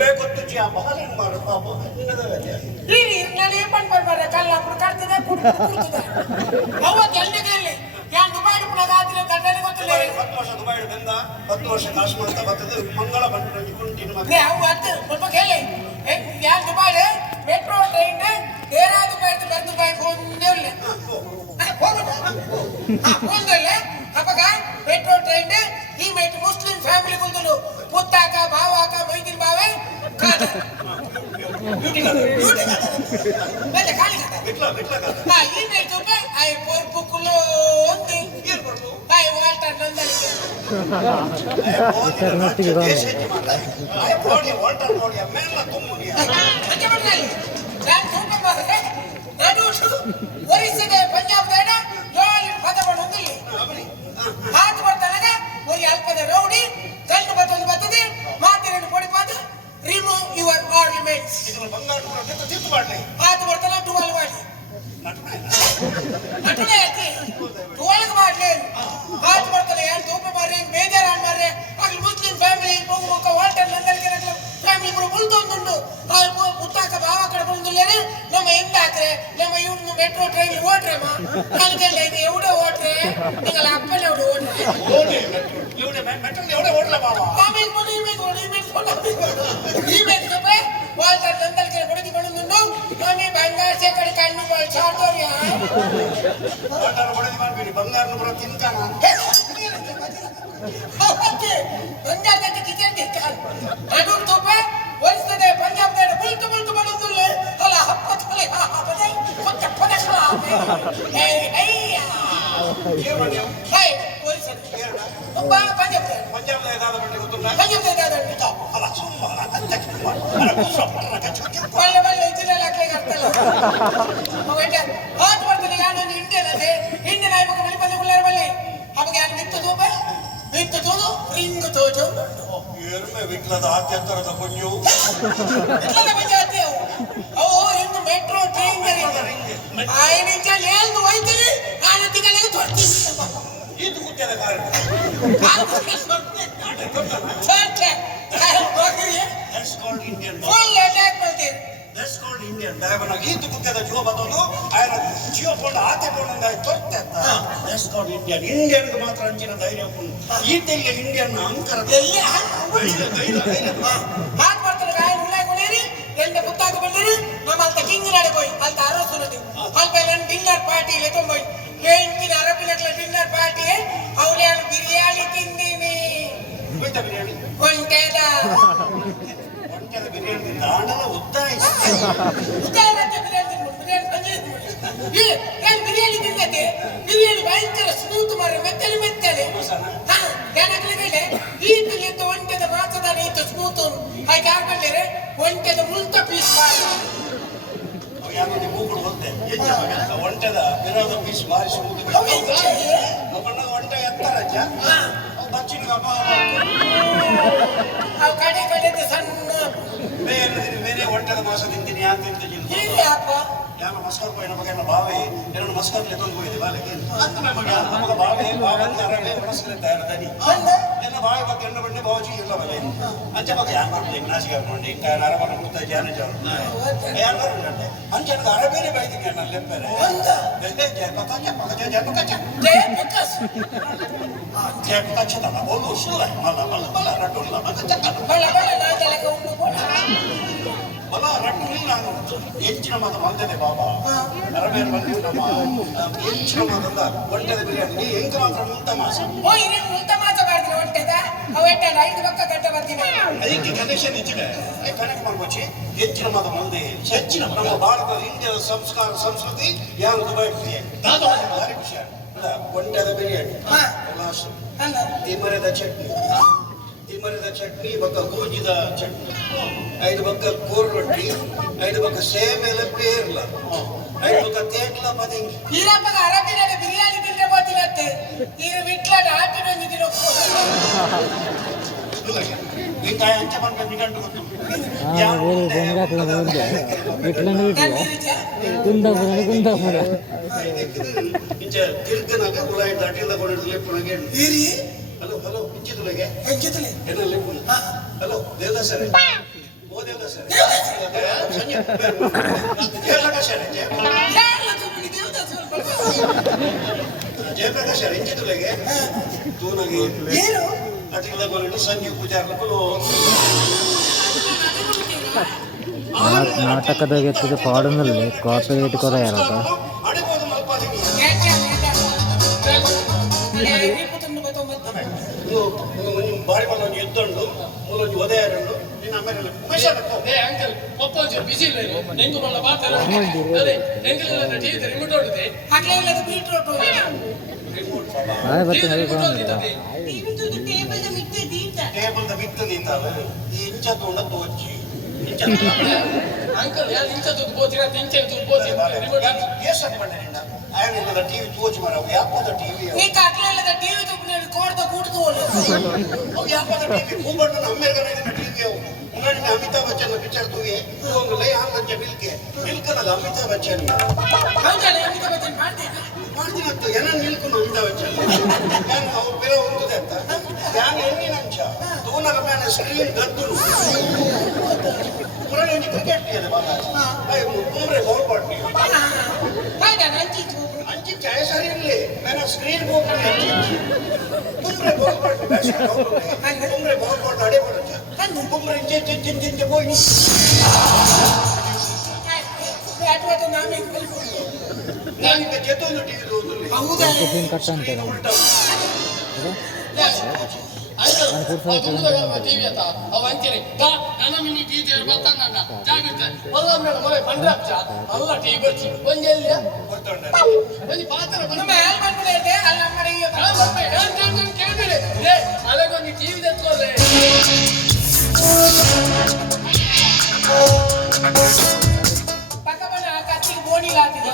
ಬೇಕೊತ್ತು ಆ ಬಾಲೆನ್ ಮಾಡು ಪಾಪ ಇರ್ನಡಿ ಪಂಡ್ ಬರ್ರೆ ಕಲ್ಲప్పుడు ಕರ್ತದೆ ಕುಡ್ತದೆ ಅವತ್ತು ಎಣ್ಣೆಗಲ್ಲಿ ಯಾನ್ ದುಬೈ ಪುನಗಾದ್ರೆ ಗಂಡನಿಗೆ ಗೊತ್ತಿಲ್ಲ 10 ವರ್ಷ ದುಬೈ ಬಂದ 10 ವರ್ಷ ಕಾಶ್ಮೀರ ಅಂತ ಬರ್ತದೆ ಮಂಗಳ ಬಂದು ಕುಂಟಿನ ಮತ್ತೆ ಅವು ಅತ್ತೆ ಸ್ವಲ್ಪ ಕೇಳಿ ಯಾನ್ ದುಬೈ ಮೆಟ್ರೋ ಟ್ರೈನ್ ಏರಾದು ಬೈದು ಬಂದು ಬೈ ಹೋಂದೇ ಇಲ್ಲ ಹೋಂದಲ್ಲ ಅಪಗ ಮೆಟ್ರೋ ಟ್ರೈನ್ ಈ ಮೇಟ್ ಮುಸ್ಲಿಂ ಫ್ಯಾಮಿಲಿ ಕುಂದಲು ಪುತ್ತಾಕ ಬಾವಾಕ ಮೈದಿನ ಬಾವೆ ಕಾದ ಬ್ಯೂಟಿ ಮತ್ತೆ ಖಾಲಿ ಖಾತ ಬಿಟ್ಲ ಈ ಮೇಟ್ ಜೊತೆ ಐ ಪರ್ಪು ಕುಲೋ ಅಂತಿ ಏರ್ ಪರ್ಪು ಐ ವಾಲ್ಟರ್ ನಂದಲಿಗೆ ಐ ಬಾಡಿ ವಾಲ್ಟರ್ ಬಾಡಿ ಮೆಲ್ಲ ತುಮ್ಮುನಿ ಅಂತೆ ಬರ್ತಲ್ಲ ನಾನು ತುಂಬ ಬಾರೆ ನಡುಸು ಒರಿಸ್ಸದೆ ಪಂಜಾಬ್ ದಾಡ ಜೋಲಿ ಪದವನ್ನು ಹೊಂದಿಲ್ಲ ಹಾತು ಬರ್ತಾನಾಗ ಒರಿ ಅಲ್ಪದ ರೌಡಿ ಗಂಟು ಬತ್ತೊಂದು ಬರ್ತದೆ ಮಾತಿರನ್ನು ಪಡಿಪಾದು ರಿಮೂವ್ ಯುವರ್ ಆರ್ನಮೆಂಟ್ಸ್ ಇದು ಬಂಗಾರ ತಿತ್ತು ಮಾಡಲಿ ಹಾತು ಬರ್ತಾನ ಟುವಾಲ್ ಮಾಡಿ ನಟನೆ ಯಾಕೆ ಟುವಾಲ್ಗೆ ಮಾಡಲಿ ಹಾತು ಬರ್ತಾನೆ ಏನು ತೂಪ ಮಾರ್ರೆ ಬೇಜಾರು ಆನ್ ಮಾರ್ರೆ ಅಲ್ಲಿ ಮುಸ್ಲಿಂ ಫ್ಯಾಮಿಲಿ ಮುಖ ವಾಲ್ಟರ್ ನಂದಲಿಗೆ ಫ್ಯಾಮಿಲಿ ಕೂಡ ಉಳ್ದೊಂದುಂಡು ಮುತ್ತಾಕ ಬಾವ ಕಡೆ ಬಂದಿಲ್ಲೇನೆ ನಮ್ಮ ಎಂದಾಕ್ರೆ ನಮ್ಮ ಇವ್ನು ಮೆಟ್ರೋ ಟ್ರೈನ್ ಓಟ್ರಮ್ಮ ನನಗೆಲ್ಲ ಇದು ಎವಡೆ ಓಟ್ರೆ ನಿಂಗಲ್ಲ ಅಪ್ಪನ ಎವಡೆ ಓಟ್ರೆ ಇವಡೆ ಮೆಟ್ರೋ ಎವಡೆ ಓಡ್ಲ ಬಾವ ಆಮೇಲೆ ಬಂದು ಇಮೇಜ್ ಜೊತೆ ವಾಲ್ಟರ್ ನಂದಲಿಗೆ ಬಡಗಿ ಬಂದುಂಡು ಆಮೇಲೆ ಬಂಗಾರ ಕಡೆ ಕಣ್ಣು ಬಾಳ್ ಚಾಡ್ದವ್ರಿ ವಾಲ್ಟರ್ ಬಡಗಿ ಮಾಡ್ಬೇಡಿ ಬಂಗಾರನ ಬರ ತಿನ್ಕಾನ ಬಂಗಾರದ ಕಿಚನ್ ಅದು ತುಪ್ಪ ಒಲಿಸ್ತದೆ ಪಂಜಾಬ್ದ ಮುಲ್ಕು ಮುಲ್ಕು ಬರುದಿಲ್ಲ ಅಲ್ಲ ಹಪ್ಪ ತಲೆ ಹಪ್ಪದೆ ಮತ್ತೆ ಪದಕಲ ಹೇ ಅಯ್ಯ ಹೇ ಒಲಿಸ್ತದೆ ಒಬ್ಬ ಪಂಜಾಬ್ದ ಏನಾದ ಬಂಡೆ ಗೊತ್ತುಂಟಾ ಪಂಜಾಬ್ದ ಏನಾದ ಬಿಟ್ಟು ಅಲ್ಲ ಸುಮ್ಮ ಅಲ್ಲ ಕುಸ್ರ ಒಳ್ಳೆ ಒಳ್ಳೆ ಇದನ್ನೆಲ್ಲ ಹಾಕ್ಲಿಕ್ಕೆ ಆಗ್ತಲ್ಲ ಹಾತ್ ಬರ್ತೀನಿ ನಾನೊಂದು ಇಂಡಿಯನ್ ಅದೇ ಇಂಡಿಯನ್ ಆಯ್ಬೇಕು ಬಳಿ ಬಂದು ಗುಳ್ಳಾರ ಬಲ್ಲಿ ಅವಾಗ ಯಾರು ಬಿತ್ತು ತೂಪ ಬಿತ್ತು ತೋದು ರಿಂಗ್ ತೋಜು ಏರ್ಮೆ ವಿಟ್ಲದ ಆತ್ಯಂತರದ ಕುಂಜು ವಿಟ್ಲದ ಪಂಚಾಯತಿ ಅವು ಇನ್ನು ಮೆಟ್ರೋ ಟ್ರೈನ್ ಆಯ್ನಿಂಚ ನೇಲ್ದು ಹೋಯ್ತೀನಿ ನಾನು ತಿಂಗಳಿಗೆ ತೊಡ್ತೀನಿ ಇದು ಕುತ್ಯದ ಕಾರಣ That's called Indian dog. Full attack ಮಾಡ್ತೀರಿ That's called Indian dog. ಇದು ಕುತ್ಯದ ಜೀವ ಬದಲು ಆಯ್ನ ಜೀವ ಕೊಂಡು ಆತೆ ಕೊಂಡಂಗ ತೊರ್ತೆ ಅಂತ That's called Indian. ಇಂಡಿಯನ್ಗೆ ಮಾತ್ರ ಅಂಚಿನ ಧೈರ್ಯ ಉಂಟು ಈತೆಗೆ ಇಂಡಿಯನ್ ಅಂಕರ ಎಲ್ಲಿ ಹಾಟ್ ಮಾಡ್ತಾರೆ ಗಾಯ ಉಳ್ಳಾಗ ಉಳೇರಿ ಎಂದ ಪುತ್ತಾಗ ಬಂದಿರಿ ನಮ್ಮ ಅಲ್ತ ಕಿಂಗ್ ನಾಡೆ ಹೋಯ್ ಅಲ್ತ ಅರಸು ನದಿ ಅಲ್ಪ ನನ್ನ ಡಿನ್ನರ್ ಪಾರ್ಟಿ ಲೆತೊಂಬೋಯ್ ಏಂಕಿನ ಅರಬಿನಕ್ಲ ಡಿನ್ನರ್ ಪಾರ್ಟಿ ಅವಳೆ ಬಿರಿಯಾನಿ ತಿಂದೀನಿ ಬಿರಿಯಾನಿ ಒಂಟೆದ ಬಿರಿಯಾನಿ ದಾಂಡಲ ಉದ್ದಾಯ ಬಿರಿಯಾನಿ ತಿಂದತೆ ಬಿರಿಯಾನಿ ಭಯಂಕರ ಸ್ಮೂತ್ ಮಾರ ಮೆತ್ತಲೆ ಮೆತ್ತಲೆ ಏನಕ್ಕೆ ಈತ ಒಂಟೆದ ಮಾಸದ ಈತ ಸ್ಮೂತ್ ಹಾಗೆ ಹಾಕೊಂಡ್ರೆ ಒಂಟೆದ ಮುಲ್ತ ಪೀಸ್ ಮಾಡಿ ಯಾವ್ದು ಮೂಗುಡು ಹೋದೆ ಒಂಟೆದ ವಿರೋಧ ಪೀಸ್ ಮಾರಿ ಸ್ಮೂತ್ ಒಂಟೆ ಎತ್ತರ ಬಚ್ಚಿನ ಅವು ಕಡೆ ಕಡೆ ಸಣ್ಣ ಬೇರೆ ಒಂಟೆದ ಮಾಸ ತಿಂತೀನಿ ಯಾರು ತಿಂತೀನಿ ಯಾರು ಮಸ್ಕರ್ ಪೋಯಿ ನಮಗೆ ಬಾವೆ ಎರಡು ಮಸ್ಕರ್ಲೆ ತಂದು ಹೋಗಿದೆ ಬಾಲೆಗೆ ನಮಗೆ ಬಾವೆ ಬಾವೆ ಮನಸ್ಸಿನ ತಯಾರದನಿ ಎಲ್ಲ ಬಾವೆ ಬಗ್ಗೆ ಎಣ್ಣೆ ಬಣ್ಣೆ ಬಾವಜಿ ಎಲ್ಲ ಬಲೆ ಅಂಚೆ ಬಗ್ಗೆ ಯಾರು ಮಾಡ್ಲಿ ನಾಚಿಗೆ ಹಾಕೊಂಡು ಇಂಕ ನರಮನ ಮುತ್ತ ಜಾನ ಜಾನ ಯಾರು ಮಾಡ್ಲಿ ಅಂಚೆ ಅರಬೇರೆ ಬೈದಿಗೆ ನನ್ನ ಲೆಪ್ಪರೆ ಜಯಪುಕಚ್ಚದಲ್ಲ ಬೋಲು ಸುಳ್ಳ ಮಲ್ಲ ಮಲ್ಲ ಮಲ್ಲ ರಡ್ಡುಲ್ಲ ಮಲ್ಲ ಚಕ್ಕಲ್ಲ ಬಳ ಬಳ ನಾದಲಕ ಉಂಡು ಬೋಲ ಬಲ ರಡ್ಡುಲ್ಲ ಹೆಚ್ಚಿನ ಮಾತು ಬಂದಿದೆ ಬಾಬಾ ಅರಬೇರೆ ಬಂದು ನಮ್ಮ ಹೆಚ್ಚಿನ ಮಾತಂದ ಒಂಟೆದ ಬಿರಿಯಾನಿ ನೀ ಎಂಕ ಮಾತ್ರ ಮುಲ್ತ ಮಾಸ ಓ ಇನ್ನೇನು ಮುಲ್ತ ಮಾಸ ಮಾಡ್ತೀನಿ ಒಂಟೆದ ಅವು ಎಟ್ಟಲ್ಲ 5 ಪಕ್ಕ ಗಂಟೆ ಬರ್ತೀನಿ ಅದಕ್ಕೆ ಕನೆಕ್ಷನ್ ಹೆಚ್ಚಿದೆ ಕನೆಕ್ಟ್ ಮಾಡ್ಕೊಚ್ಚಿ ಹೆಚ್ಚಿನ ಮಾತು ಮುಂದೆ ಹೆಚ್ಚಿನ ನಮ್ಮ ಭಾರತದ ಇಂಡಿಯಾದ ಸಂಸ್ಕಾರ ಸಂಸ್ಕೃತಿ ಯಾರು ದುಬೈ ಭಾರಿ ವಿಷಯ ಒಂಟೆದ ಬಿರಿಯಾನಿ ತಿಮ್ಮರದ ಚಟ್ನಿ ಬಕ್ಕ ಗೋಜಿದ ಚಟ್ನಿ 5 ಬಕ್ಕ ಕೋರ್ ರೊಟ್ಟಿ 5 ಬಕ್ಕ ಸೇಮೆಲ ಪೇರ್ಲ 5 ಬಕ್ಕ ತೇಟ್ಲ ಪದಂಗಿ ಈರಪ್ಪಗ ಅರಬಿನ ಬಿರಿಯಾನಿ ತಿಂದ್ರೆ ಗೊತ್ತಿಲ್ಲತ್ತೆ ಈಗ ವಿಟ್ಲದ ಆಟಿನ ನಿದಿರೋ ಇಂತ ಅಂಚೆ ಬಂದ ನಿಗಂಡು ಗೊತ್ತು ಕುಂದಾಪುರ ಇಂಚ ತಿರ್ಗನಾಗ ಉಲಾಯಿ ದಾಟಿಂದ ಕೊಂಡಿಡ್ದು ಲೆಪ್ಪನಾಗೆ ಹಲೋ ಹಲೋ ಇಂಚಿದುಲೆಗೆ ಹೆಂಗಿದ್ಲಿ ಏನಲ್ಲಿ ಹಲೋ ದೇವದಾಸರೇ ಓ ದೇವದಾಸರೇ ಸಂಜೆ ಜಯಪ್ರಕಾಶರೇ ಜಯಪ್ರಕಾಶರೇ ಇಂಚಿದುಲೆಗೆ ತೂನಗೆ ಏನು ಅಟಿಲ್ಲ ಕೊಂಡು ಸಂಜೆ ಪೂಜಾರ್ಲು ನಾಟಕದ ಎತ್ತಿದ ಪಾಡುನಲ್ಲಿ ಕಾಪಿರೇಟ್ ಕೊರ ಯಾರತ್ತ ಅಡಿಬೋದು ಮಲ್ಪಾದಿನಿ ಬಾರಿ ಬಂದ ಎದ್ದುಂಡು ಮೂಲೊಂದು ಒದೆಯರುಂಡು ನಿನ್ನ ಆಮೇಲೆ ಉಮೇಶಾಡಕ್ಕೋ ಅಂಕಲ್ ಒಪ್ಪೊಂಚೂರು ಬಿಸಿ ಇಲ್ಲ ನೆಂಗು ಮಲ್ಲ ಬಾತಲ್ಲ ಅದೇ ಎಂಕಲ್ ಟಿವಿ ರಿಮೋಟ್ ಹೊಡೆದೆ ಹಾಗೆ ಇಲ್ಲದ ಬೀಟ್ರೋಟ್ ಟೇಬಲ್ ದ ಬಿತ್ತು ನಿಂತಾವೆ ಈ ಇಂಚ ತೋಂಡ ತೋಚಿ ಇಂಚ ಅಂಕಲ್ ಯಾರು ಇಂಚ ತುತ್ತು ಬೋತಿರ ಇಂಚ ತುತ್ತು ಬೋತಿರ ರಿಮೋಟ್ ಏಸತ್ ಬಂಡನಿಂದ ಆಯನ ಇಲ್ಲದ ಟಿವಿ ತೋಚಿ ಮರವು ಯಾಪದ ಟಿವಿ ಈ ಕಾಟ್ಲೆ ಇಲ್ಲದ ಟಿವಿ ತುಪ್ಪನಲ್ಲಿ ಕೋಡ್ದ ಕೂಡ್ದು ಅವು ಯಾಪದ ಟಿವಿ ಕೂಬಣ್ಣ ಅಮ್ಮೇರ್ಗನ ಇದನ್ನ ಟಿವಿ ಉಂಗಡಿ ಅಮಿತಾಬ್ ಬಚ್ಚನ್ ಪಿಕ್ಚರ್ ತೂವೆ ಒಂದು ಲೈ ಹಾಂಗಂಚ ಮಿಲ್ಕನದ ಅಮಿತಾಬ್ ಬಚ್ಚನ್ ಹೌದಲ್ಲ ಅಮಿತಾಬ್ ಬಚ್ಚನ್ ಮಾಡ್ತೇನೆ ಮಾಡ್ತೀನಂತ ಏನನ್ನ ನಿಲ್ಕೊಂಡು ಅಮಿತಾಬ್ ಬಚ್ಚನ್ ನಾನು ಅವ್ರು ಬೇರೆ ಹೋಗ್ತದೆ ಅಂತ ನಾನು ಎಣ್ಣಿನಂಚ ತೂನಗ ಮೇಲೆ ಸ್ಕ್ರೀನ್ ಗದ್ದುರು ಪುರಾಣ ಒಂದು ಕ್ರಿಕೆಟ್ ಇದೆ ಬಾಗ ಕುಮ್ರೆ ಬೌಲ್ ಪಾಟ್ನಿ ಹೌದಾ ನಂಚಿತ್ತು ಅಂಚಿ ಚಾಯ ಸರಿ ಇರಲಿ ನಾನು ಸ್ಕ್ರೀನ್ ಹೋಗ್ತೀನಿ ಅಂಚಿ ಕುಮ್ರೆ ಬೌಲ್ ಪಾಟ್ನಿ ಬ್ಯಾಟ್ಸ್ಮನ್ ಕುಮ್ರೆ ಬೌಲ್ ಪಾಟ್ ಅಡೆ ಬರುತ್ತೆ ಕುಮ್ರೆ ಇಂಚೆ ಹೋಗಿ ಬ್ಯಾಟ್ ನಾಮೇ ನಾನೀಗ ಜೊತೆ ಟಿವಿ ಹೋದಲ್ಲಿ ಹೌದಾ ಕಟ್ಟ ಅಂತ ಟಿವಿ ಆತ ಅವ ಅಂಕೇಳಿ ನನ್ನ ಮಿನಿ ಟಿವಿ ಬರ್ತಾನ ಜಾಗಿರ್ತಾನೆ ಅಲ್ಲ ಮೇಡಮ್ ಮೊರೆ ಪಂಡ್ರಾಪ್ಚ ಅಲ್ಲ ಟಿವಿ ಬರ್ಚಿ ಒಂಜಿ ಎಲ್ಲಿಯ ಗೊತ್ತುಂಡ ಒಂಜಿ ಪಾತ್ರ ನಮ್ಮ ಆಲ್ ಬಂದ್ಬಿಡೈತೆ ಅಲ್ಲ ಅಮ್ಮಡಿ ಕೇಳಿದ್ರೆ ಅಲ್ಲಗೊಂದು ಟಿವಿ ತೆತ್ಕೊಳ್ಳೆ ಪಕ್ಕ ಬಂದ ಆ ಕತ್ತಿಗೆ ಬೋಣಿ ಹಾಕಿದ